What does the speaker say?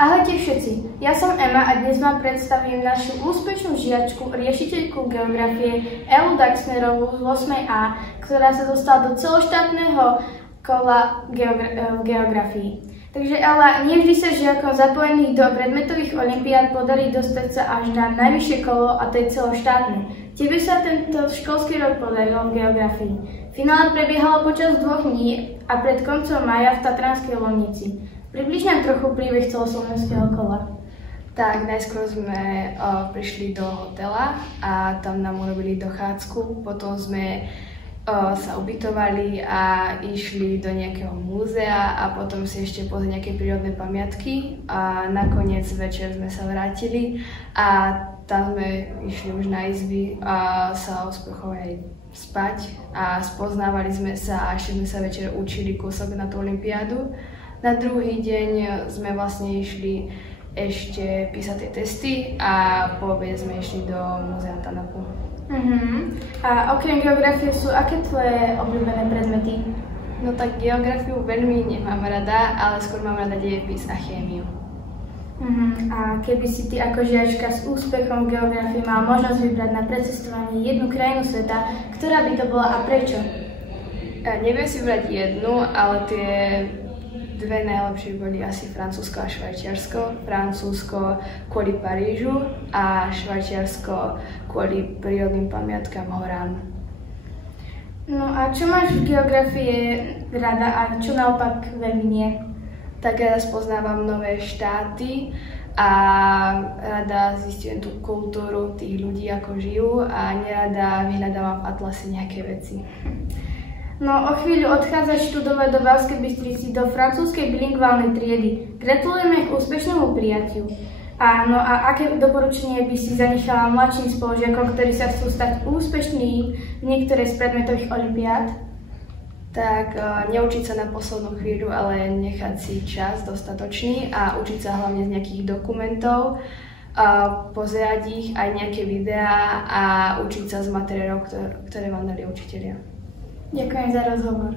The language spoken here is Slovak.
Ahojte všetci, ja som Ema a dnes vám predstavím našu úspešnú žiačku, riešiteľku geografie Elu Daxnerovú z 8A, ktorá sa dostala do celoštátneho kola v geografii. Takže Ela, nevždy sa žiakom zapojených do predmetových olympiád podarí dostať sa až na najvyššie kolo, a to je celoštátne. Tebe sa tento školský rok podarilo v geografii. Finále prebiehalo počas 2 dní a pred koncom mája v Tatranskej Lomnici. Približ nám trochu príbeh celoslovenského kola. Tak, najskôr sme prišli do hotela a tam nám urobili dochádzku, potom sme sa ubytovali a išli do nejakého múzea a potom si ešte pozrieť nejaké prírodné pamiatky a nakoniec večer sme sa vrátili a tam sme išli už na izby a sa osprchovali spať a spoznávali sme sa a ešte sme sa večer učili kúsok na tú olympiádu. Na druhý deň sme vlastne išli ešte písať tie testy a po obede sme išli do múzea Tanapu. A okrem geografie sú aké tvoje obľúbené predmety? No tak geografiu veľmi nemám rada, ale skôr mám rada dejepis a chémiu. A keby si ty ako žiačka s úspechom v geografii mal možnosť vybrať na precestovanie jednu krajinu sveta, ktorá by to bola a prečo? Neviem si vybrať jednu, ale tie dve najlepšie boli asi Francúzsko a Švajčiarsko. Francúzsko kvôli Parížu a Švajčiarsko kvôli prírodným pamiatkám horám. No a čo máš v geografii rada a čo naopak veľmi nie? Tak rada spoznávam nové štáty a rada zistujem tú kultúru tých ľudí, ako žijú a nerada vyhľadávam v atlase nejaké veci. No, o chvíľu odchádzaš študovať do Banskej Bystrici do francúzskej bilingválnej triedy. Gratulujeme k úspešnému prijatiu. No a aké doporučenie by si zanechala mladším spolužiakom, ktorí sa chcú stať úspešní v niektorej z predmetových olympiád? Tak neučiť sa na poslednú chvíľu, ale nechať si čas dostatočný a učiť sa hlavne z nejakých dokumentov, pozerať ich aj nejaké videá a učiť sa z materiálov, ktoré vám dali učitelia. Ďakujem za rozhovor.